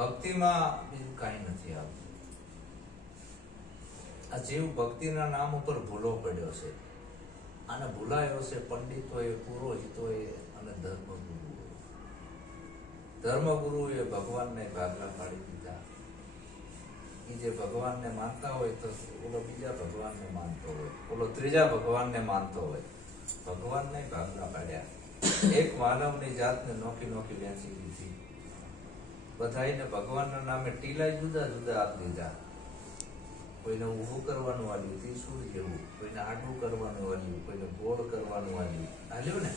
ભક્તિમાં બીજું કાંઈ નથી આવતું. આ જીવ ભક્તિના નામ ઉપર ભૂલો પડ્યો છે. આને ભૂલાયો છે પંડિતોએ, પુરોહિતોએ અને ધર્મગુરુઓએ. ધર્મગુરુએ ભગવાનને ભાગલા પાડી દીધા. એ જે ભગવાનને માનતા હોય તો ઓલો બીજા ભગવાનને માનતો હોય, ઓલો ત્રીજા ભગવાનને માનતો હોય. ભગવાનને ભાગલા પાડ્યા. એક માનવની જાતને નોખી નોખી વેચી દીધી. બધાઈને ભગવાનના નામે ટીલા જુદા જુદા આપી દીધા. કોઈને ઊભું કરવાનું આવ્યું ત્રિશૂળ જેવું, કોઈને આડું કરવાનું આવ્યું, કોઈને ગોળ કરવાનું આવ્યું ને,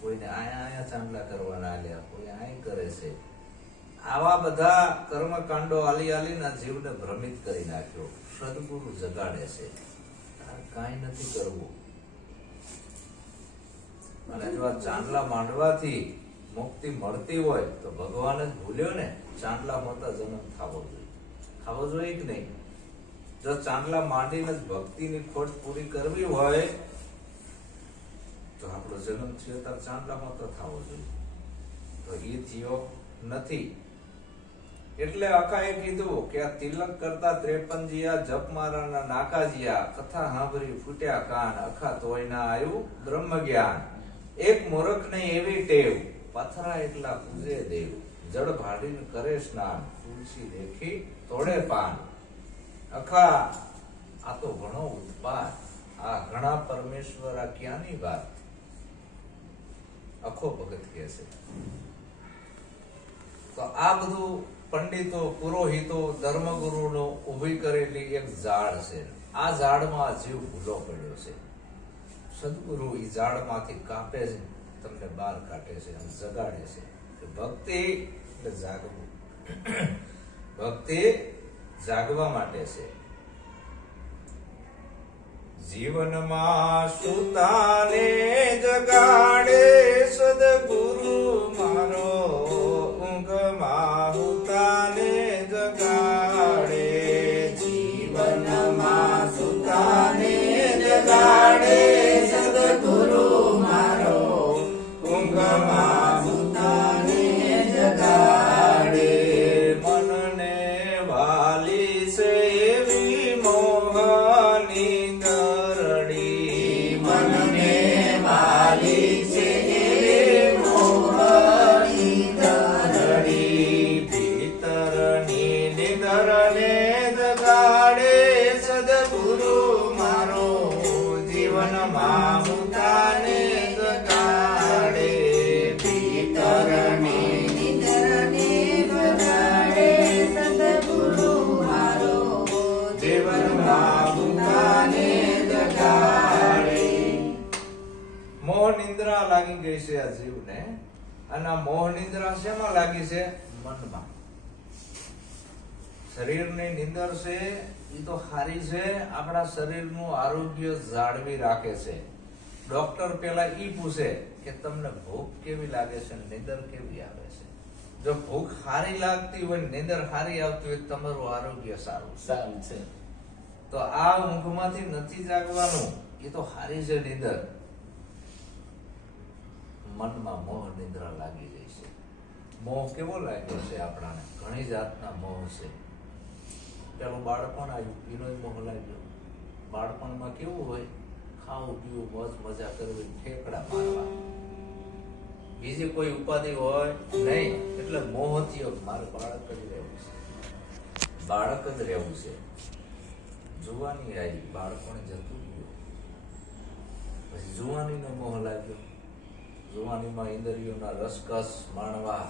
કોઈને આયા ચાંદલા કરવાના આલ્યા, કોઈ આય કરે છે. આવા બધા કર્મકાંડો આલી આલીના જીવને ભ્રમિત કરી નાખ્યો. સદગુરુ જગાડે છે, કાંઈ નથી કરવું. અને જો આ ચાંદલા માંડવાથી મુક્તિ મળતી હોય તો ભગવાન જ ભૂલ્યો ને. ચાંદલા હોતા જન્મ થવો જોઈએ કે નહીં? જો ચાંદલા માંડીને જ ભક્તિની ખોટ પૂરી કરવી હોય તો આપણો જન્મ થયો ત્યારે ચાંદલામાં તો થવો જોઈએ. તો એ થયો નથી. એટલે અખાએ કીધું કે આ તિલક કરતા 53 જીયા, જપ મારાના નાકા જીયા, કથા સાંભળી ફૂટ્યા કાન, અખા તોય ના આવ્યું બ્રહ્મ જ્ઞાન. એક મૂર્ખ ને એવી ટેવ, પથરા એટલા પૂજે દેવ, જળ ભાડીને કરે સ્નાન, તુલસી દેખી તોડે પાન. અખા આ તો ઘણો ઉત્પાદ, આ ઘણા પરમેશ્વર, આ ક્યાંની વાત? અખો ભગત કહે છે. તો આ બધું પંડિતો, પુરોહિતો, ધર્મગુરુનો ઉભી કરેલી એક ઝાડ છે. આ ઝાડમાં જીવ ભૂલો પડ્યો છે. સદગુરુ એ ઝાડમાંથી કાપે છે, તમને બહાર કાઢે છે અને જગાડે છે. ભક્તિ એટલે જાગવું. ભક્તિ જાગવા માટે છે. જીવનમાં સુતાને જગાડે સદગુરુ મારો, ઊંઘમાં હુતાને જગાડે. જીવનમાં સુતાને જગાડે સદગુરુ મારો, ઊંઘમાં હુતાને જગાડે. મનને વાલી છે એવી મોહની દરડી, મનને વાલી છે એવી મોહની દરડી. ભીતરની નિદરને જગાડે સદગુરુ મારો, જીવનમાં મુતાને જગાડે. ભીતરની નિદરને જગાડે સદગુરુ મારો, જીવનમાં મુતાને જગાડે. મોહ નિંદ્રા લાગી ગઈ છે આ જીવને. અને આ મોહ નિંદ્રા શેમાં લાગી છે? મનમાં. શરીરની નિંદર છે એ તો સારી છે, આપણા શરીરનું આરોગ્ય જાળવી રાખે છે. ડોક્ટર પેલા ઈ પૂછે કે તમને ભૂખ કેવી લાગે છે, નિંદર કેવી આવે છે. જો ભૂખ સારી લાગતી હોય, નિંદર સારી આવતી હોય, તમારું આરોગ્ય સારું છે. તો આ ઊંઘમાંથી નથી જાગવાનું, એ તો સારી છે નિંદર. મનમાં મોહ નિંદ્રા લાગી જાય છે. મોહ કેવો લાગ્યો છે આપણાને? ઘણી જાતના મોહ છે. પેલું બાળપણ આવ્યું, એનો મોહ લાગ્યો. બાળપણમાં કેવું હોય? ખાવું પીવું, મોજ મજા કરવી, ઠેકડા મારવા, બીજી કોઈ ઉપાધિ હોય નહીં. એટલે મોહ થયો મારે બાળક જ રહેવું છે, બાળક જ રહેવું છે. જુવાની આવી, બાળપણ જતું ગયું. પછી જુવાનીનો મોહ લાગ્યો. જુવાનીમાં ઇન્દ્રિયોના રસકસ માણવા.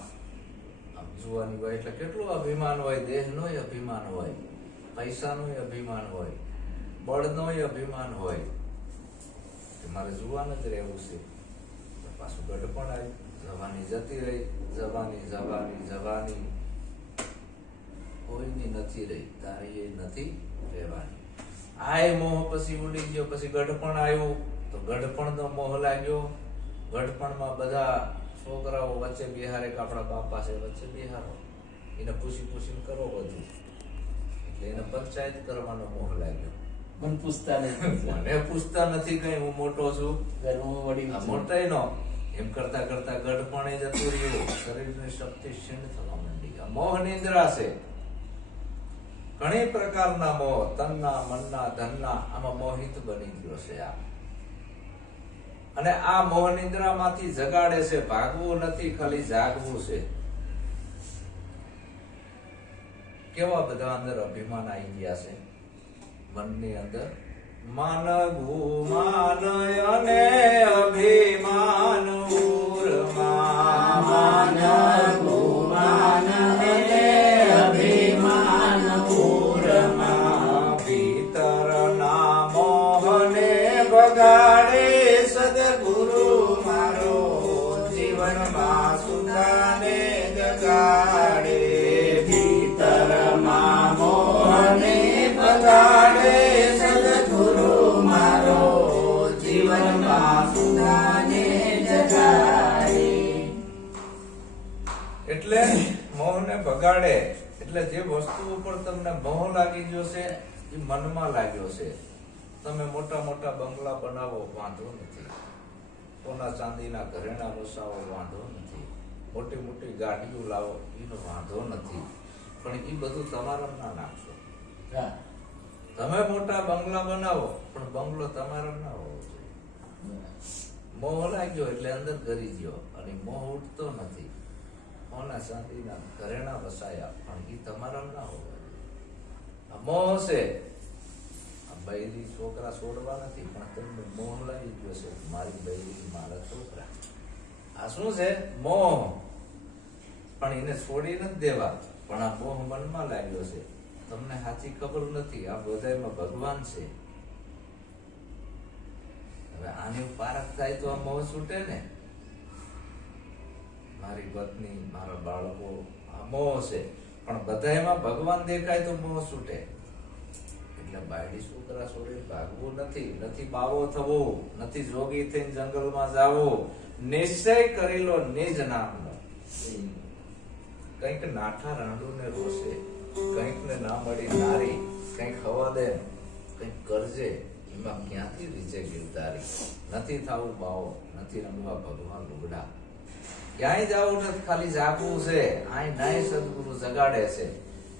જુવાની હોય એટલે કેટલું અભિમાન હોય, દેહનોય અભિમાન હોય, પૈસાનોય અભિમાન હોય, બળનોય અભિમાન હોય. મારે જુવાન જ રહેવું છે. પાછું ગઢપણ આવ્યું, જવાની જતી રહી, જવાની જવાની જવાની, કોઈની નથી રહી, તારી એ નથી રહેવાની. આ મોહ પછી ઉડી ગયો. પછી ગઢપણ આવ્યું તો ગઢપણનો મોહ લાગ્યો. ગઢપણમાં બધા છોકરાઓ વચ્ચે બિહારે કે આપણા બાપા છે, વચ્ચે બિહારો, એને પૂછી પૂછીને કરો બધું. એટલે એને પંચાયત કરવાનો મોહ લાગ્યો. મને પૂછતા નથી કઈ, હું મોટો છું, મોટાઈ નો એમ કરતા કરતા ગઢપણે જતું રહ્યું, શરીરની શક્તિ ક્ષીણ થવા માંડી. આ મોહ નિદ્રા છે. ઘણી પ્રકારના મોહ, તનના, મનના, ધનના, આમાં મોહિત બની ગયો છે આ. અને આ મોહ નિદ્રામાંથી જગાડે છે. ભાગવું નથી, ખાલી જાગવું છે. કેવા બધા અંદર અભિમાન આવી ગયા છે મનની અંદર. માન ગુમાન અને અભિમાન ઉરમાં, માન ગુમાન અને અભિમાન ઉરમાં, ભીતરના મોહને બગાડે સદગુરુ મારો, જીવનમાં સુધાને જગાડે. ભીતરમાં મોહને બગાડે સદગુરુ મારો, જીવનમાં સુધાને જગાડે. એટલે મોહને બગાડે એટલે જે વસ્તુ ઉપર તમને મોહ લાગી ગયો છે એ મનમાં લાગ્યો છે. તમે મોટા મોટા બંગલા બનાવો, વાંધો નથી. સોના ચાંદીના ઘરેણા વસાવો, વાંધો નથી. મોટી મોટી ગાડીઓ લાવો, એનો વાંધો નથી. પણ એ બધું તમારા ના નાખશો. તમે મોટા બંગલા બનાવો પણ બંગલો તમારો ના હોવો જોઈએ. મોહ લાગ્યો એટલે અંદર કરી ગયો અને મોહ ઉઠતો નથી. સોના ચાંદીના ઘરેણા વસાયા પણ એ તમારા ના હોવા જોઈએ. આ મોહ છે. બૈરી છોકરા છોડવા નથી પણ તમને મોહ લાગી ગયો છે, મારી બૈરી, મારા છોકરા. આ શું છે? મોહ. પણ એને છોડી નથી દેવા, પણ આ મોહ મનમાં લાગ્યો છે. તમને સાચી ખબર નથી આ બધામાં ભગવાન છે. હવે આની પારખ થાય તો આ મોહ છૂટે ને. મારી પત્ની, મારા બાળકો, આ મોહ છે. પણ બધામાં ભગવાન દેખાય તો મોહ છૂટે. એટલે બાયડી છોકરા છોડી ભાગવું નથી, નથી બાવો થવો, નથી જોગી થઈને જંગલમાં જાવો. નિશ્ચય કરી લો નિજ નામનો. કઈક નાઠા રાંડુ ને રોશે, કઈક ને ના મળી નારી, કઈક હવા દે, કઈક કરજે, એમાં ક્યાંથી રીચે ગિરધારી. નથી થવું બાવો, નથી રમવા ભગવાન લુગડા. ક્યાંય જવું નથી, ખાલી જાગવું છે. આય નાય સદગુરુ જગાડે છે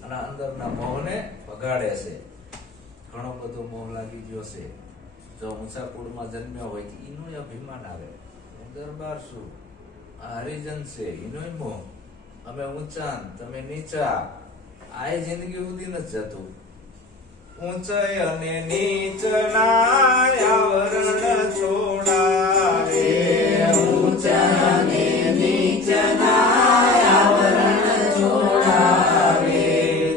અને અંદરના મોહને ભગાડે છે. ઘણો બધો મોહ લાગી ગયો છે. જો ઊંચા કુળમાં જન્મ્યો હોય તો એનું અભિમાન આવે, હું દરબાર છું, આ હરિજન છે, એનો મોહ. અમે ઊંચા, તમે નીચા. આ જિંદગી સુધી નથી જતું. ઊંચાઈ અને નીચના આવરણ છોડાવે, ઊંચા અને નીચના આવરણ છોડાવે.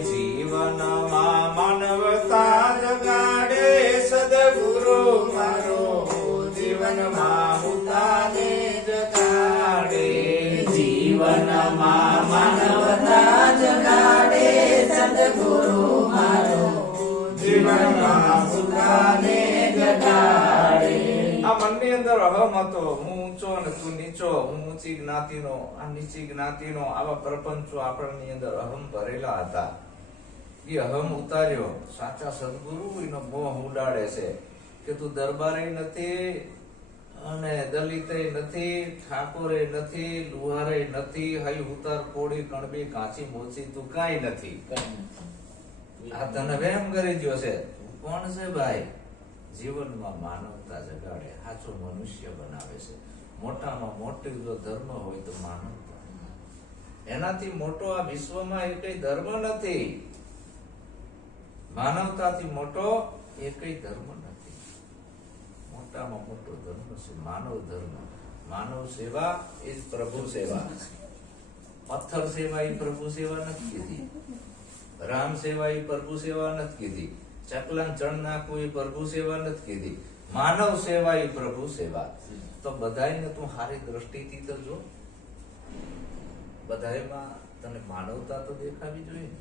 જીવનમાં માનવતા જગાડે સદગુરુ મારો, જીવનમાં હુતાને જગાડે. જીવનમાં માનવતા જગાડે સદગુરુ મારો, જીવનમાં હુતાને જગાડે. આ મનની અંદર અહમ હતો, હું ઊંચો અને તું નીચો, હું ઊંચી જ્ઞાતિનો, આ નીચી જ્ઞાતિનો, આવા પ્રપંચો આપણની અંદર અહમ ભરેલા હતા. એ અહમ ઉતાર્યો. સાચા સદગુરુ એનો મોહ ઉડાડે છે કે તું દરબારે નથી અને દલિતે નથી, ઠાકોરે નથી, લુહારે નથી, હઈ ઉતાર કોડી કણબી કાચી મોચી, તું કાંઈ નથી. આ તને વેમ કરી ગયો છે. કોણ છે ભાઈ? જીવનમાં માનવતા જગાડે, સાચો મનુષ્ય બનાવે છે. મોટામાં મોટી જો ધર્મ હોય તો માનવતા. એનાથી મોટો આ વિશ્વમાં એ કઈ ધર્મ નથી. માનવતાથી મોટો એ કઈ ધર્મ નથી. મોટામાં મોટો ધર્મ છે માનવ ધર્મ. માનવ સેવા એ જ પ્રભુ સેવા. પથ્થર સેવા એ પ્રભુ સેવા નથી કીધી. રામ સેવા એ પ્રભુ સેવા નથી કીધી. ચકલન ચણ નાખવું એ પ્રભુ સેવા નથી કીધી. માનવ સેવા એ પ્રભુ સેવા. તો બધાને તું સારી દ્રષ્ટિથી તો જો. બધામાં તને માનવતા તો દેખાવી જોઈએ ને.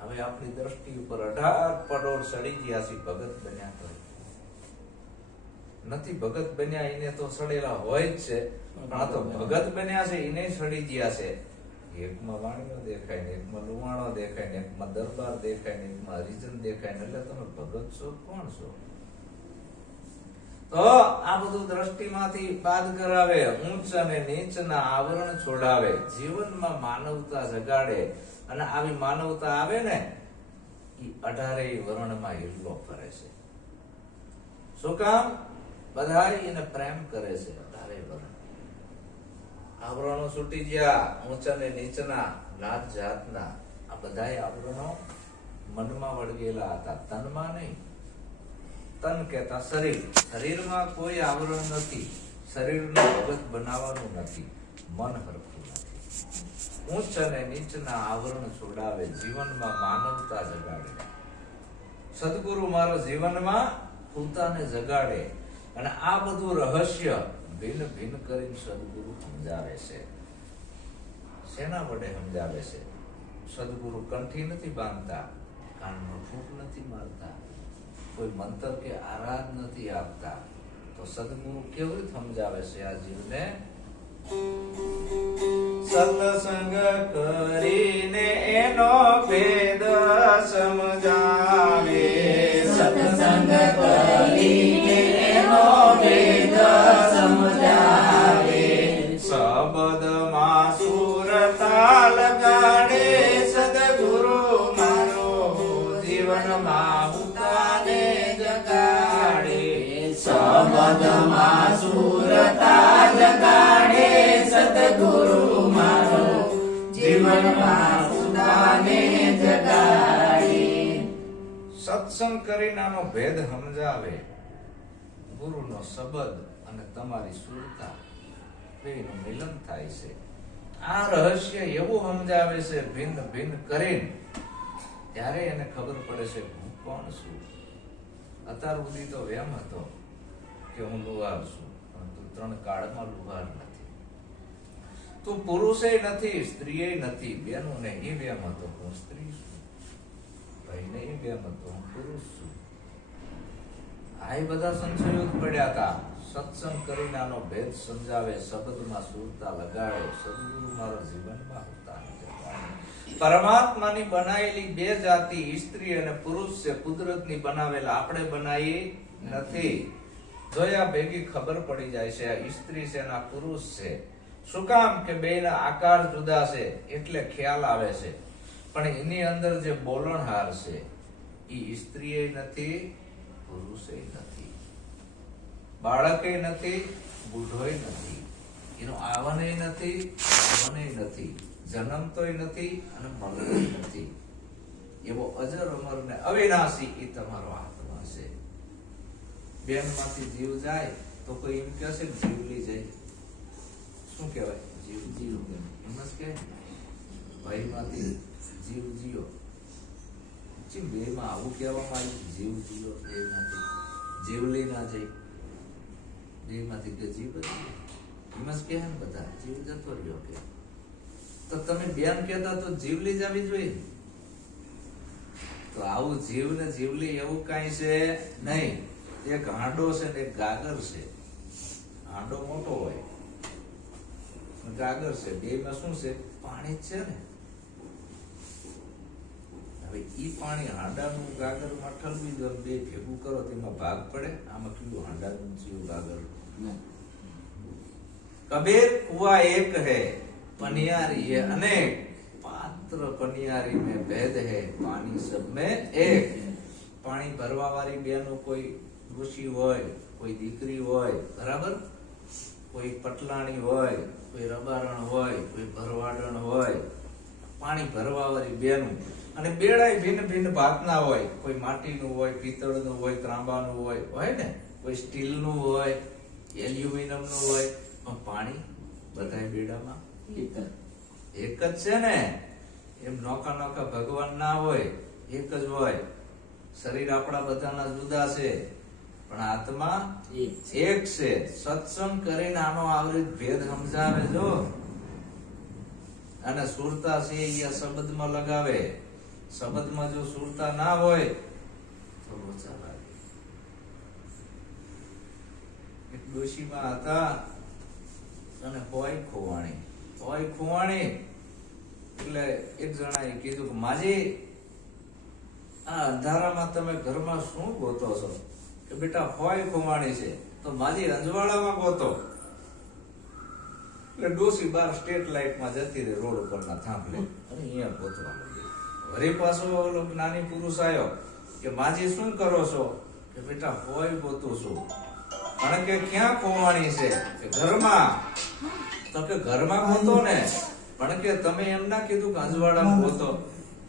હવે આપણી દ્રષ્ટિ ઉપર 18 પરોળ સડી ગયા છે. ભગત બન્યા તો નથી. ભગત બન્યા એને તો સડેલા હોય જ છે, પણ આ તો ભગત બન્યા છે એને સડી ગયા છે. એકમાં વાણીઓ દેખાય ને, એકમાં લુવાણો દેખાય ને, એકમાં દરબાર દેખાય ને, એકમાં હરિજન દેખાય ને, એટલે તમે ભગત છો કોણ છો? તો આ બધું દ્રષ્ટિમાંથી બાદ કરાવે, ઊંચ અને નીચના આવરણ છોડાવે, જીવનમાં માનવતા જગાડે. અને આવી માનવતા આવે ને એ 18 વર્ણમાં હિલ્લો કરે છે. શું કામ? બધા એને પ્રેમ કરે છે. 18 વર્ણ આવરણો છૂટી ગયા, ઊંચ અને નીચના, નાત જાતના. આ બધા આવરણો મનમાં વળગેલા હતા, તનમાં નહીં. તન કહેતા શરીર. શરીરમાં કોઈ આવરણ નથી. શરીરને જગત બનાવવાનું નથી, મન હરખું નથી. ઊંચ અને નીચના આવરણ છોડાવે, જીવનમાં માનવતા જગાડે. સદગુરુ મારો જીવનમાં પોતાને જગાડે. અને આ બધું રહસ્ય ભિન્ન ભિન્ન કરીને સદગુરુ સમજાવે છે. શેના વડે સમજાવે છે? સદગુરુ કંઠી નથી બાંધતા, કાનમાં ફૂંક નથી મારતા, કોઈ મંત્ર કે આરાધ નથી આપતા. તો સદગુરુ કેવી રીતે સમજાવે છે આ જીવને? સત્સંગ કરીને એનો ભેદ સમજાવે, સત્સંગ કરીને એનો ભેદ સમજાવે. શબ્દમાં સુરતા લગાડે સદગુરુ મારો, જીવનમાં ઉતાને જગાડે. શબ્દમાં સુરતા લગાડે સદગુરુ મારો, જીવનમાં ઉતાને જગાડે. સત્સંગ કરીને આનો ભેદ સમજાવે. ગુરુનો શબ્દ અને તમારી સુરતા બેનું મિલન થાય છે. આ રહસ્ય એવું સમજાવે છે ભિન્ન ભિન્ન કરીને, ત્યારે એને ખબર પડે છે હું કોણ છું. અત્યાર સુધી તો એમ હતો કે હું લુહાર છું, પરંતુ 3 કાળમાં લુહાર નથી. તું પુરુષે નથી, સ્ત્રીએ નથી. બેનું ને એ વેમ હતો હું સ્ત્રી છું, ભાઈને એ વેમ હતો હું પુરુષ છું. આ બધા સંશયો પડ્યા હતા. સત્સંગ કરીને આનો ભેદ સમજાવે, શબ્દમાં સુરતા લગાડે, સદગુરુ મારો જીવનમાં હોતા. પરમાત્માની બનાવેલી 2 જાતિ, સ્ત્રી અને પુરુષ છે. કુદરતની બનાવેલા, આપણે બનાવી નથી. જોયા ભેગી ખબર પડી જાય છે આ સ્ત્રી છે અને આ પુરુષ છે. શું કામ? કે બેના આકાર જુદા છે એટલે ખ્યાલ આવે છે. પણ એની અંદર જે બોલણહાર છે એ સ્ત્રીએ નથી, પુરુષે નથી, બાળકે નથી, બુઢોય નથી, એનો આવને નથી, આવને નથી, જન્મતોય નથી અને મળતોય નથી. એવો અજર અમર ને અવિનાશી એ તમારો આત્મા છે. બેનમાંથી જીવ જાય તો કોઈ એમ કહે છે જીવલી જાય. શું કહેવાય? જીવ જીવ એમ જ કે ભાઈમાંથી જીવ જીવો. બેમાં આવું કહેવામાં આવ્યું, જીવ જીવો. બેમાંથી જીવલી ના જાય, બેમાંથી કે જીવ એમ જ કહે ને બધા જીવ જતો રહ્યો. કે તો તમે બેન કહેતા તો જીવલી જ આવી જોઈએ. તો આવું જીવ ને જીવલી એવું કઈ છે નહીં. એક હાંડો છે ને એક ગાગર છે. હાંડો મોટો હોય, ગાગર છે. બેમાં શું છે? પાણી જ છે ને. હવે ઈ પાણી હાંડાનું ગાગરમાં ઠલવી દો, 2 ભેગું કરો તેમાં ભાગ પડે. આમાં કયું હાંડાનું જીવ ગાગર? કબીર કુઆ એક હૈ, पनियारी है अनेक, पात्र पनियारी में भेद है, पानी सब में एक. पानी भरवा वाली बेनो कोई ऋषि होय, कोई दीकरी होय, बराबर, कोई पटलाणी होय, कोई रबारण होय, कोई भरवाडण होय. पानी भरवा वाली बेनो અને બેડાય ભિન્ન ભિન્ન ભાતના હોય. કોઈ માટીનું હોય, પિત્તળનું હોય, ત્રાંબાનું હોય ને, કોઈ સ્ટીલનું હોય, એલ્યુમિનિયમનું હોય. પણ પાણી બધાય બેડામાં એક જ છે ને. એમ નોખા નોખા ભગવાન ના હોય, એક જ હોય. શરીર આપણા બધાના જુદા છે પણ આત્મા એક છે. સત્સંગ કરીને આનો આવરિત ભેદ સમજાવે જો. અને સુરતા છે એ શબ્દમાં લગાવે. શબ્દમાં જો સુરતા ના હોય તો લોચા લાગે. એક ડોશીમાં હતા અને હોય ખોવાણી એટલે એક જણાએ કીધું કે માજી આ અંધારામાં તમે ઘરમાં શું ગોતો છો? કે બેટા હોય ખોવાણી છે. તો મારી રંજવાડામાં ગોતો એટલે ડોસી બાર સ્ટેટ લાઇટમાં જતી રહે રોડ ઉપરના થાંભલે અને અહીંયા ગોતવા માંડી. વળી પાછો ઓલો નાની પુરુષ આવ્યો કે માજી શું કરો છો? કે બેટા હોય ગોતું છું. કારણ કે ક્યાં ખોવાણી છે? કે ઘરમાં. તો કે ઘરમાં ગોતો ને, પણ કે તમે એમ ના કીધું કે અજવાળામાં ગોતો,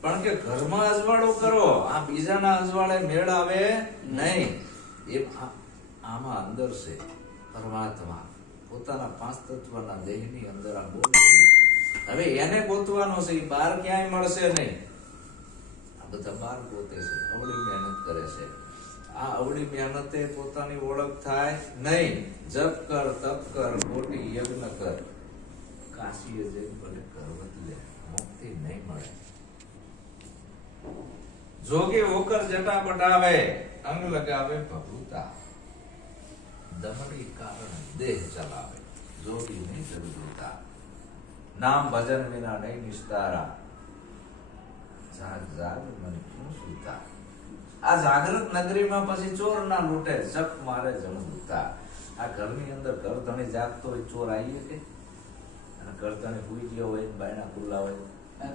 પણ કે ઘરમાં અજવાળો કરો. આ બીજાના અજવાળે મેળ આવે નહીં. એ આમાં અંદર છે પરમાત્મા, પોતાના પાંચ તત્વના દેહની અંદર આ બોલ. હવે એને ગોતવાનો છે, એ બહાર ક્યાંય મળશે નહીં. આ બધા બહાર ગોતે છે, અવળી મહેનત કરે છે. આ અવળી મહેનતે પોતાની ઓળખ થાય નહીં. જપ કર, તપ કર, મોટી યજ્ઞ કર, કાશીએ જઈને ભલે કરવત લે, મુક્તિ નહીં મળે. જોગે હોકર જટા પટાવે, અંગ લગાવે ભભૂતા, દમડી કારણ દેહ ચલાવે, જોગી નહીં જગદૂતા. નામ ભજન વિના નહીં નિસ્તારા, જાગ જાગ મને ક્યું સૂતા. આ જાગૃત નગરીમાં પછી ચોર ના લૂંટે, જપ મારે જમદૂતા. આ ઘરની અંદર ઘર ધણી જાગતો હોય, ચોર આવીએ કે ઘર ધણી હુઈ ગયો હોય, બાયણા ખુલ્લા હોય,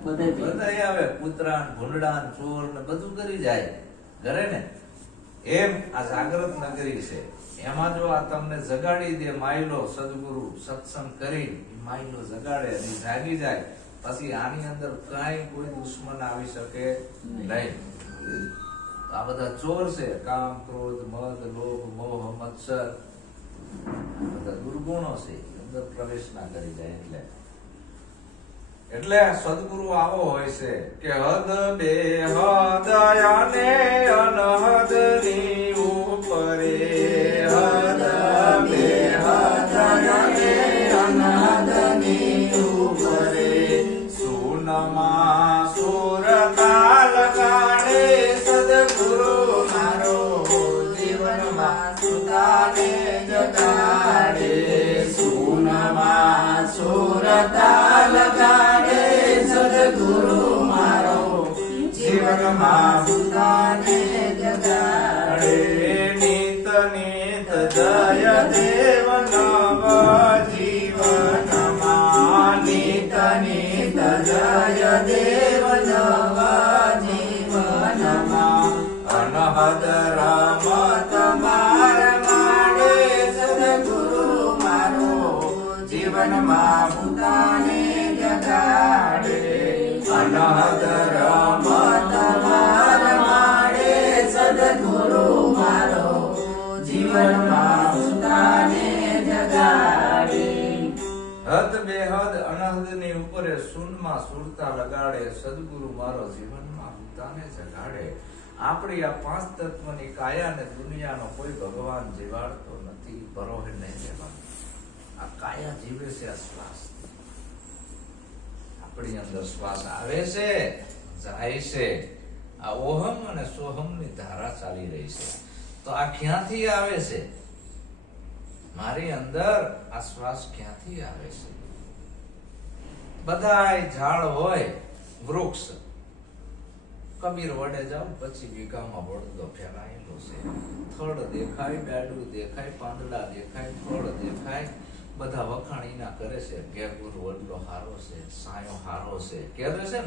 બધા આવે, કૂતરા ભૂંડડા ચોર ને બધું કરી જાય ઘરે ને. એમ આ જાગૃત નગરી છે. એમાં જો આ તમને જગાડી દે માયલો સદગુરુ સત્સંગ કરી, માયલો જગાડે અને જાગી જાય, પછી આની અંદર કાંઈ કોઈ દુશ્મન આવી શકે નહીં. આ બધા ચોર છે. કામ, ક્રોધ, મદ, લોભ, મોહ, મત્સર, બધા દુર્ગુણો છે, અંદર પ્રવેશ ના કરી જાય. એટલે સદગુરુ આવો હોય છે કે હદ બે હદ અને અનહદ ની ઉપરે, હદ બે હદ અને અનહદ ની ઉપરે, સુનમાં સુરતા લગાડે સદગુરુ મારો, જીવનમાં સુતાને જગાડે. સુનમાં સુરતા લગાડે સદગુરુ મારો, જીવનમાં સુતાને જગાડે. નિત નિત જય દેવ નવ જીવનમાં, નિત નિત જય દેવ નવ જીવનમાં. અનહદ રમત માર માડે સદગુરુ મારો, જીવનમાં ભૂતાને જગાડે. અનહદ રમત માર માડે સદગુરુ મારો, જીવનમાં ભૂતાને જગાડે. હદ બેહદ અનહદ ની ઉપરે શૂન્યમાં સુરતા લગાડે સદગુરુ મારો, જીવનમાં ભૂતાને જગાડે. આપણી આ પાંચ તત્વની કાયા ને દુનિયાનો કોઈ ભગવાન જીવાડતો નથી. ભરોહે નહીં રહેવાનું. આ કાયા જીવે છે, આ શ્વાસ આપણી અંદર શ્વાસ આવે છે, જાય છે. આ ઓહમ અને સોહમ ની ધારા ચાલી રહી છે. તો આ ક્યાંથી આવે છે? મારી અંદર આ શ્વાસ ક્યાંથી આવે છે? બધાય ઝાડ હોય, વૃક્ષ, કબીર વડે જાવ પછી વીઘામાં વડલો ફેલાયેલો છે. થડ દેખાય, ડાડું દેખાય, પાંદડા દેખાય, ફળ દેખાય, બધા વખાણીના કરે છે કે ગુરુ વડલો હારો છે, સાયો હારો છે, કે છે ને.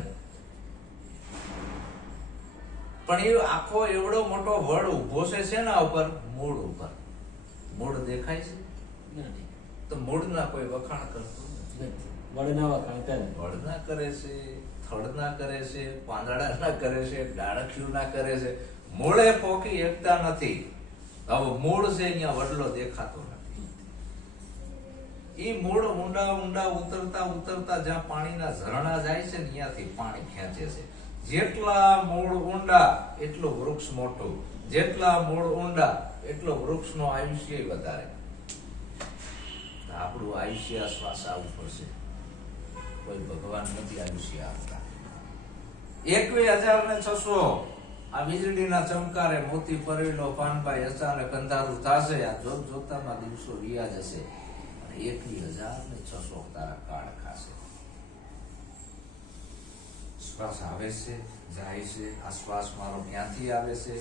પણ એ આખો એવડો મોટો વડ ઉભો છે શેના ઉપર? મૂળ ઉપર. મૂળ દેખાય છે? તો મૂળના કોઈ વખાણ કરતું નથી. વડના વખાણ કરે, વડના કરે છે, થડના કરે છે, પાંદડાના કરે છે, ડાળખીયુંના કરે છે. મૂળે પોકી એકતા નથી. હવે મૂળ છે અહીંયા વડલો દેખાતો નથી. ઈ મૂળ ઊંડા ઊંડા ઉતરતા ઉતરતા જ્યાં પાણીના ઝરણા જાય છે ને ત્યાંથી પાણી ખેંચે છે. જેટલા મૂળ ઊંડા એટલું વૃક્ષ મોટું, જેટલા મૂળ ઊંડા એટલો વૃક્ષનો આયુષ્ય વધારે. આપણું આયુષ્ય શ્વાસ આવવું પડશે. કોઈ ભગવાન નથી આયુષ્ય આપતા. 21,600 આ વીજળીના ચમકારે મોતી પરેલો પાનભાઈ અચાનક અંધારું થશે. આ જોત જોતામાં દિવસો વિયા જશે અને 21,600 તારા કાળ ખાશે. શ્વાસ આવે છે, જાય છે. આ શ્વાસ મારો ક્યાંથી આવે છે?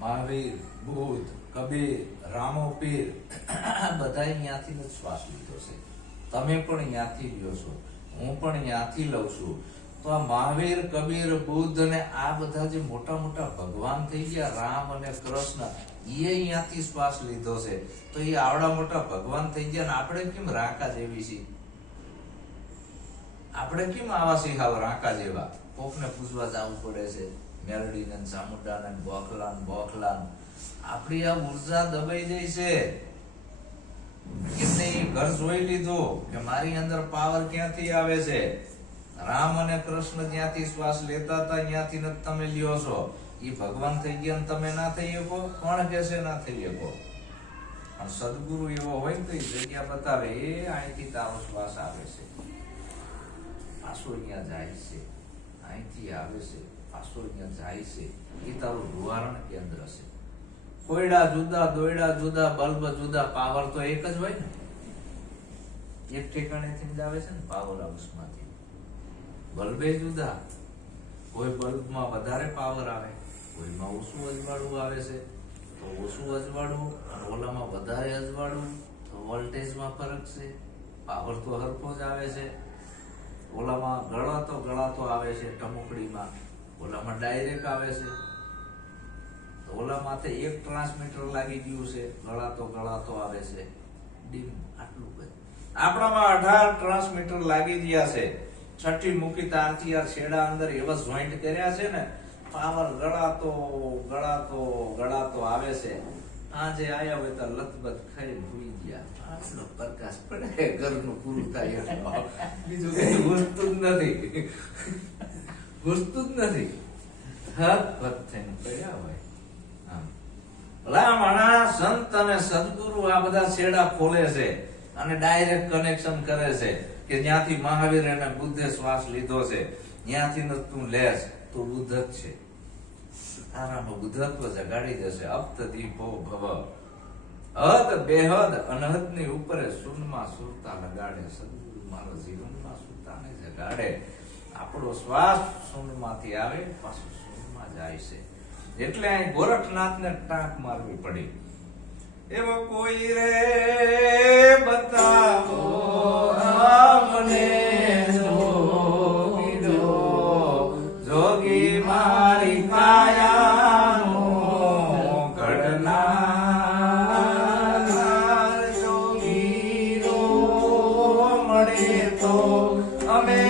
મહાવીર, બુદ્ધ, કબીર, રામો પીર બધા અહીંયાથી જ શ્વાસ લીધો છે. તમે પણ અહીંયાથી લ્યો છો, હું પણ અહીંયાથી લઉં છું. તો આ મહાવીર, કબીર, બુદ્ધ અને આ બધા જે મોટા મોટા ભગવાન થઈ ગયા, રામ અને કૃષ્ણ, એ અહીંયાથી શ્વાસ લીધો છે. તો એ આવડા મોટા ભગવાન થઈ ગયા ને આપણે કેમ રાંકા જેવી છીએ? આપણે કેમ આવા છીએ હાવ રાંકા જેવા? કોકને પૂછવા જવું પડે છે, મેલડીને, ચામુંડાને, બોખલાન. આપણી આ ઉર્જા દબાઈ જાય છે. કેમને ઘર જોઈ લીધું કે મારી અંદર પાવર ક્યાંથી આવે છે? રામ અને કૃષ્ણ જ્યાંથી શ્વાસ લેતા હતા ત્યાંથી જ તમે લ્યો છો. એ ભગવાન થઈ ગયા તમે ના થઈ શકો? કોણ કે છે ના થઈ શકો? પણ સદગુરુ એવો હોય તો એ જગ્યા બતાવે, એ અહીંથી તારો શ્વાસ આવે છે, પાછો અહીંયા જાય છે, અહીંથી આવે છે, પાછો અહીંયા જાય છે. એ તારું નિવારણ કેન્દ્ર છે. કોયડા જુદા, દોયડા જુદા, બલ્બ જુદા, પાવર તો એક જ હોય ને. એક ઠેકાણેથી જ આવે છે ને પાવર હાઉસમાંથી. બલ્બે જુદા, કોઈ બલ્બમાં વધારે પાવર આવે, કોઈમાં ઓછું અજવાળું આવે છે. તો ઓછું અજવાળું અને ઓલામાં વધારે અજવાળું, તો વોલ્ટેજમાં ફરક છે. પાવર તો હરખો જ આવે છે. ઓલામાં ગળાતો આવે છે ટમુકડીમાં, ઓલામાં ડાયરેક્ટ આવે છે. તો ઓલામાંથી એક ટ્રાન્સમીટર લાગી ગયું છે, ગળાતો આવે છે. ડીમ આટલું બધું. આપણામાં 18 ટ્રાન્સમીટર લાગી ગયા છે. છઠ્ઠી મૂકી તારથી આ છેડા અંદર એવા જોઈન્ટ કર્યા છે ને, પાવર ગળાતો આવે છે. આજે આયા હોય તો લથબથ ખાઈ ભૂલી ગયા. આટલો પ્રકાશ પડે, ઘરનું પૂરું થાય, બીજું કઈ ઘૂસતું જ નથી. હત થઈને પડ્યા હોય. ભલા સંત અને સદગુરુ આ બધા છેડા ખોલે છે અને ડાયરેક્ટ કનેક્શન કરે છે કે જ્યાંથી મહાવીર અને બુદ્ધે શ્વાસ લીધો છે ત્યાંથી ન તું લેશ તો બુદ્ધ જ છે. તારામાં બુદ્ધત્વ જગાડી દેશે. અપ્ત દીપો ભવ હદ બેહદ અનહદ ની ઉપર શૂન્યમાં સુરતા લગાડે. સદગુરુ મારો જીવનમાં સુરતાને જગાડે. આપણો શ્વાસ શૂન્યમાંથી આવે, પાછું શૂન્યમાં જાય છે. એટલે અહીં ગોરખનાથને ટાંક મારવી પડી. એવો કોઈ રે બતાવો અમને જોગી મારી કાયાનો ઘડનાર. જોગી રો મળે તો અમે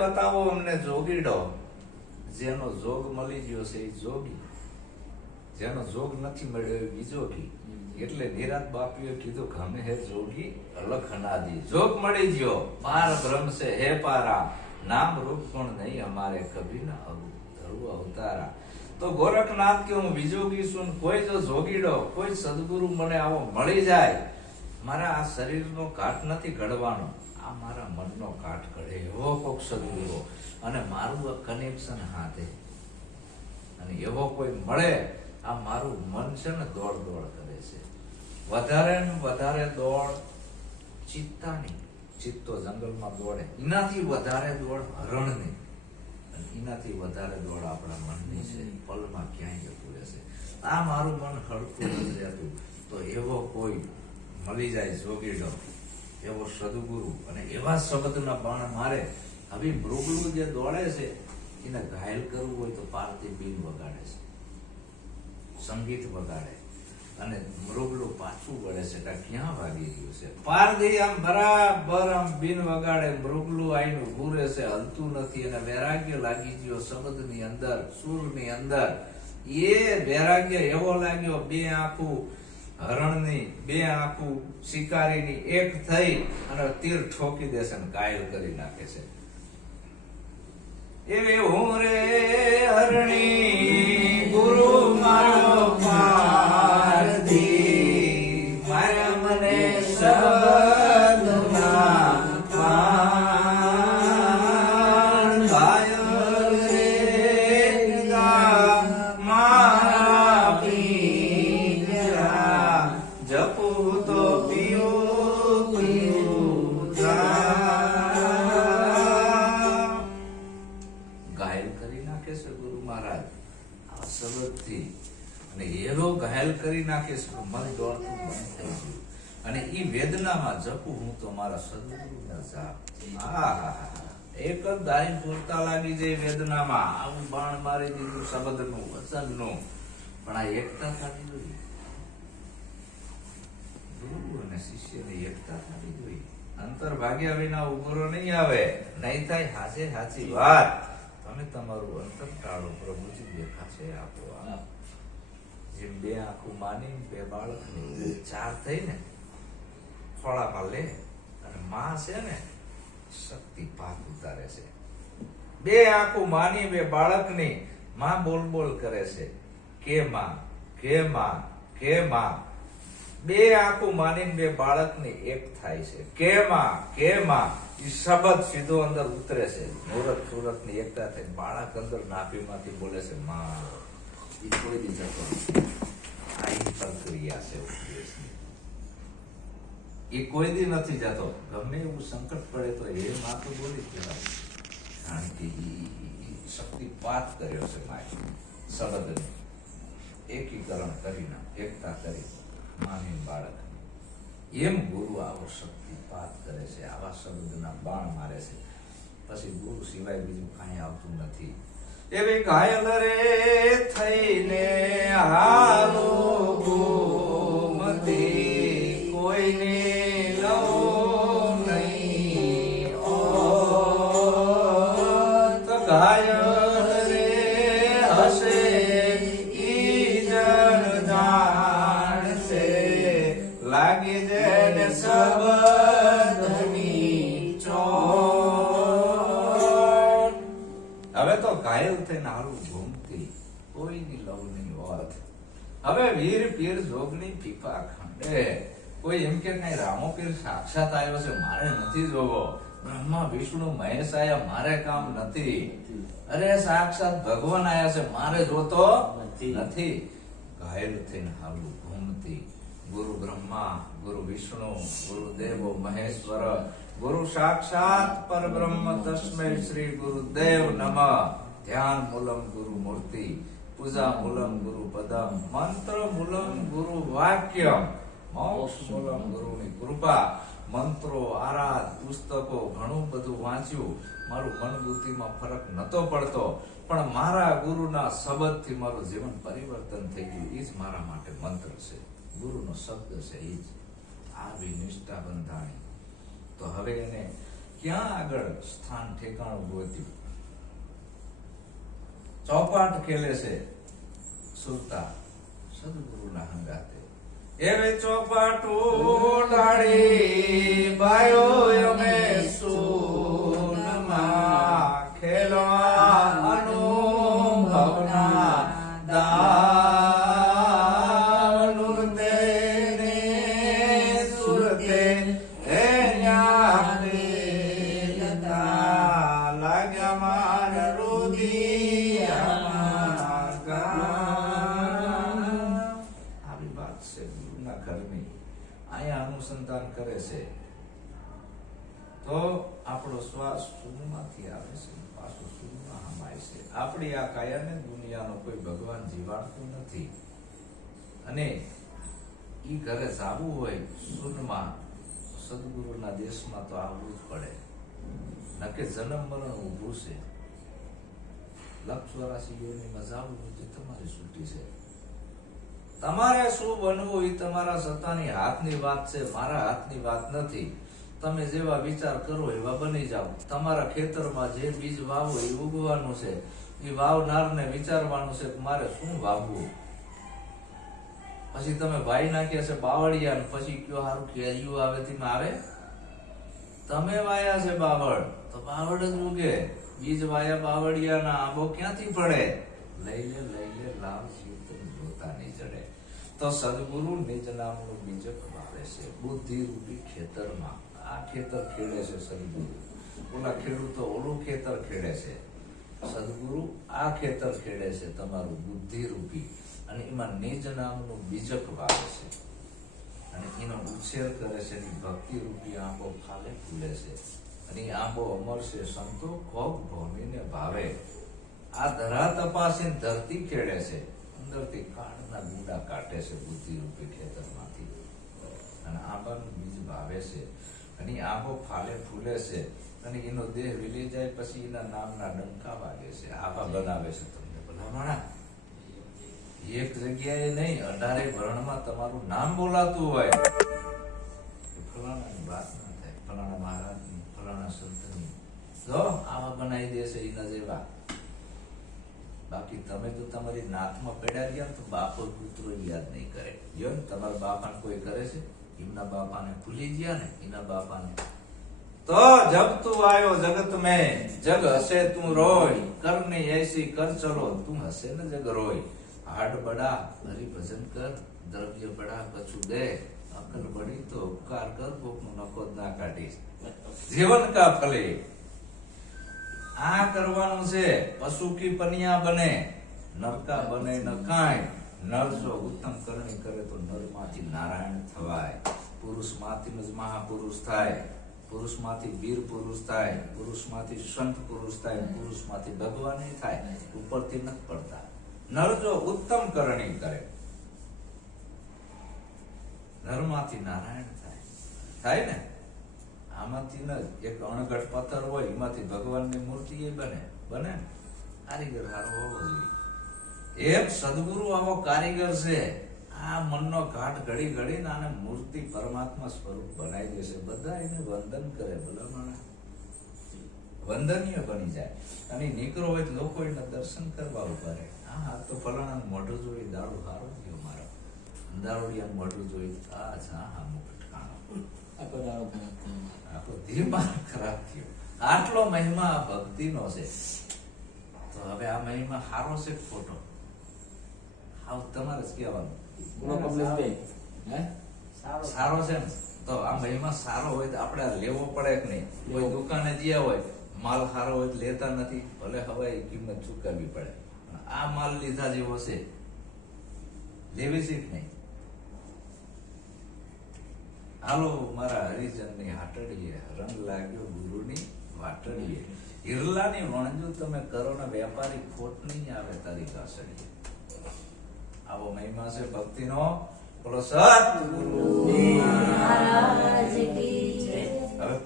બતાવો અમને જોગીડો. જેનો જોગ મળી ગયો છે એ જોગી, જેનો જોગ નથી મળ્યો એ બીજોગી. એટલે નિરાત બાપીએ કીધું કે અમે હે જોગી અલખ અનાદિ. જોગ મળી ગયો, પાર બ્રહ્મ છે હે પારા, નામ રૂપ પણ નહીં અમારે કભી ના ધરુ અવતારા. તો ગોરખનાથ કે હું વિજોગી છું, કોઈ જો જોગીડો, કોઈ સદગુરુ મને આવો મળી જાય, મારા આ શરીરનો કાટ નથી ઘડવાનો, આ મારા મનનો કાટ ઘડે એવો કોક સદગુરુ અને મારું આ કનેક્શન હાથે અને એવો કોઈ મળે. આ મારું મન છે ને દોડ કરે છે, વધારે ને વધારે દોડ ચિત્તાની. ચિત્તો જંગલમાં દોડે, એનાથી વધારે દોડ હરણની, એનાથી વધારે દોડ આપણા મનની છે. પલમાં ક્યાંય જતું રહેશે. આ મારું મન હળતું નથી રહેતું. તો એવો કોઈ મળી જાય જોગીડો, એવો સદગુરુ અને એવા શબ્દના બાણ મારે. હવે મૃગલું જે દોડે છે એને ઘાયલ કરવું હોય તો પારથી બીન વગાડે છે, સંગીત વગાડે અને મૃગલું પાછું વળે છે કે ક્યાં વાગી ગયું છે. પારધી આમ બરાબર આમ બીન વગાડે, મૃગલું આઈને ઉભું રહે છે, હલતું નથી. અને વૈરાગ્ય લાગી ગયો શબ્દની અંદર, સુરની અંદર. એ વૈરાગ્ય એવો લાગ્યો, બે આંખું હરણની, બે આંખું શિકારીની એક થઈ અને તીર ઠોકી દેશે ને ઘાયલ કરી નાખે છે. એવે હું રે હરણી ગુરુ મારો પારધી, મારા મને શબ્દના પાન ઘાયલ રે મારા પીરા. જપું તો પીઓ શબ્દથી અને એવો ઘાયલ કરી નાખે છે કે મન દોડતું બંધ થઈ ગયું. અને ઈ વેદનામાં જપું હું તો મારા સદગુરુના જાપ. એક જ ધારી પૂરતા લાગી જાય વેદનામાં. આવું બાણ મારી દીધું શબ્દનું, વચનનું, પણ આ એકતા થતી જોઈએ. ગુરુ અને શિષ્યની એકતા થતી જોઈએ. અંતર ભાગ્યા વિના ઉભરો નહીં આવે. નહીં થાય હાચે હાચી વાત. તમે તમારું અંતર ટાળો, પ્રભુજી દેખાશે આપો. જેમ બે આંખું માની બે બાળકની ચાર થઈ ને ખોળામાં લે અને માં છે ને શક્તિપાત ઉતારે છે. બે આંખું માની બે બાળકની માં બોલ બોલ કરે છે કે માં કે માં કે માં. બે આંખું માની બે બાળકની એક થાય છે કે માં કે માં. એ શબ્દ સીધો અંદર ઉતરે છે. મુહૂર્ત સુરત ની એકતા થઈ બાળક અંદર નાભીમાંથી બોલે છે માં. એ કોઈ દી જતો આ પ્રક્રિયા છે ઉપદેશની. એ કોઈ દી નથી જતો. ગમે એવું સંકટ પડે તો એ માં તો બોલી કહેવાય. કારણ કે શક્તિપાત કર્યો છે માએ શબ્દને એકીકરણ કરીને એકતા કરી માની બાળક. એમ ગુરુ આવો શક્તિપાત કરે છે, આવા શબ્દના બાણ મારે છે. પછી ગુરુ સિવાય બીજું કાંઈ આવતું નથી. એવી ઘાયલ રે થઈને હાલો ગોમતી કોઈને લો નહીં. તો ઘાયલ રે હશે ઈ જન જાણશે. લાગી જેને શબ્દની ચોટ. હવે તો ઘાયલ થઈને હારું ઘૂમતી કોઈની લવ નહીં હોત. હવે વીર પીર જોગની પીપા ખંડે. કોઈ એમ કે કઈ રામો પીર સાક્ષાત આવ્યો છે મારે નથી જોવો. બ્રહ્મા વિષ્ણુ મહેશ આયા મારે કામ નથી. અરે સાક્ષાત ભગવાન આયા છે મારે જોતો નથી. ઘાયલ થઈને હારું ઘૂમતી. ગુરુ બ્રહ્મા ગુરુ વિષ્ણુ ગુરુ દેવો મહેશ્વર ગુરુ સાક્ષાત પરબ્રહ્મ તસ્મૈ શ્રી ગુરુદેવ નમઃ. ધ્યાન મૂલમ ગુરુ મૂર્તિ, પૂજા મૂલમ ગુરુ પદમ, મંત્ર મૂલમ ગુરુ વાક્યમ, મોક્ષ મૂલમ ગુરુની કૃપા. મંત્રો આરાધ પુસ્તકો ઘણું બધું વાંચ્યું. મારું મન બુદ્ધિમાં ફરક નતો પડતો, પણ મારા ગુરુના શબ્દથી મારું જીવન પરિવર્તન થઈ ગયું. એ જ મારા માટે મંત્ર છે, ગુરુનો શબ્દ છે. એ જ આવી નિષ્ઠા બંધાણી. તો હવે એને ક્યાં આગળ સ્થાન ઠેકાણું ગોત્યું? ચોપાટ ખેલે છે સુરતા સદગુરુના હંગાતે. એવે ચોપાટો ડાળી બાયો અમે સુનમાં ખેલવા અનુભવના અનુસંધાન કરે છે. તો આપણો શ્વાસ શૂન્યમાંથી આવે છે, પાછો શૂન્યમાં હમાય છે. આપણી આ કાયાને દુનિયાનો કોઈ ભગવાન જીવાડતું નથી. અને ઈ ઘરે જાવું હોય શૂન્યમાં સદગુરુના દેશમાં તો આવવું જ પડે. નકે જન્મ મરણ ઊભું છે. 184 યોનિમાં જાવું હોય તો તમારી છૂટી છે. તમારે શું બનવું એ તમારા સત્તાની હાથની વાત છે, મારા હાથની વાત નથી. તમે જેવા વિચાર કરો એવા બની જાઓ. તમારા ખેતરમાં જે બીજ વાવો એ ઉગવાનું છે. એ વાવનારને વિચારવાનું છે કે મારે શું વાવવું. પછી તમે ભાઈ નાખ્યા છે બાવળિયા, પછી કયો હારું કેરીયું આવે તેમાં આવે. તમે વાયા છે બાવળ તો બાવળ જ ઉગે. બીજ વાયા બાવળિયાના આંબો ક્યાંથી પડે? લઈ લે લાવ જોતા નહીં જડે. તો સદગુરુ નિજ નામનું બીજક વાવે છે બુદ્ધિ રૂપી ખેતરમાં. આ ખેતર ખેડે છે સદગુરુ. ઓલા ખેડૂતો ઓલું ખેતર ખેડે છે. સદગુરુ આ ખેતર ખેડે છે તમારું બુદ્ધિ રૂપી. અને એમાં નિજ નામનું બીજક વાવે છે અને એનો ઉછેર કરે છે. એની ભક્તિ રૂપી આંબો ફાલે ફૂલે છે. અને એ આંબો અમર છે સંતો ખોબ ભૂમિને ભાવે. આ ધરા તપાસીને ધરતી ખેડે છે, અંદરથી કાળના ગુડા કાઢે છે બુદ્ધિ રૂપી ખેતરમાંથી, અને આંબાનું બીજ ભાવે છે, અને આંબો ફાલે ફૂલે છે, અને એનો દેહ વિલી જાય પછી એના નામના ડંકા વાગે છે. આંબા બનાવે છે તમને ભલામણા. એક જગ્યાએ નહીં, 18 વર્ણમાં તમારું નામ બોલાતું હોય, ફલાણાની વાત ના થાય, ફલાણા મહારાજની, ફલાણા સંતની, તો આવા બનાવી દેશે એના જેવા. બાકી તમે તો તમારી નાથમાં પડ્યા ગયા તો બાપો પુત્રો યાદ નહીં કરે. જો તમારા બાપાને કોઈ કરે છે, એમના બાપાને ભૂલી ગયા ને, એના બાપાને તો જબ તું આયો જગત में जग हसे तू रोय, करने ऐसी कर चलो तू हसे न जग रोय. हाड बड़ा हरि भजन कर, द्रव्य बड़ा कछु दे, अकल बड़ी तो उपकार कर, कोकनो नखो ना काઢીશ. જીવન કા ફલે આ કરવાનું છે. પશુ કી પનિયા બને, નરકા બને ન કાંઈ. નર જો ઉત્તમ કરણી કરે તો નરમાંથી નારાયણ થવાય, પુરુષમાંથી જ મહાપુરુષ થાય, પુરુષમાંથી વીર પુરુષ થાય, પુરુષમાંથી સંત પુરુષ થાય, પુરુષમાંથી ભગવાન થાય. ઉપરથી નથી પડતા. નર જો ઉત્તમ કરણી કરે, નરમાંથી નારાયણ થાય. થાય ને? આમાંથી ન એક અણઘટ પથ્થર હોય, એમાંથી ભગવાનની મૂર્તિ એ બને ને. કારીગર સારો હોવો જોઈએ. એક સદગુરુ આવો કારીગર છે, આ મનનો ઘાટ ઘડી ઘડીને આને મૂર્તિ પરમાત્મા સ્વરૂપ બનાવી દેશે. બધા એને વંદન કરે, ભલામણ વંદનીય બની જાય. અને નીકળો હોય તો લોકો એના દર્શન કરવા ઉભા રહે. હા તો ફલાણા મોઢું જોઈ દારૂ હારો ગયો મારો, દારૂડિયા મોઢું જોઈ આ હા મુકટ ખાણો, આખો દિમાગ ખરાબ થયો. આટલો મહિમા ભક્તિનો છે. તો હવે આ મહિમા સારો છે ખોટો? આવ તમારે જ કહેવાનું. સારો છે ને? તો આ મહિમા સારો હોય તો આપણે લેવો પડે કે નહીં? કોઈ દુકાને ગયા હોય, માલ સારો હોય લેતા નથી, ભલે હવાઈ કિંમત ચૂકવવી પડે. આ માલ લીધા જેવો છે, લેવી છે કે નહીં? હાલો મારા હરિજનની હાટડીએ, રંગ લાગ્યો ગુરુની વાટડીએ. હિરલાની વણજુ તમે કરો ને વેપારી ખોટ નહીં આવે તારી કાસડીએ. આવો મહિમા છે ભક્તિનો. બોલો સત. હવે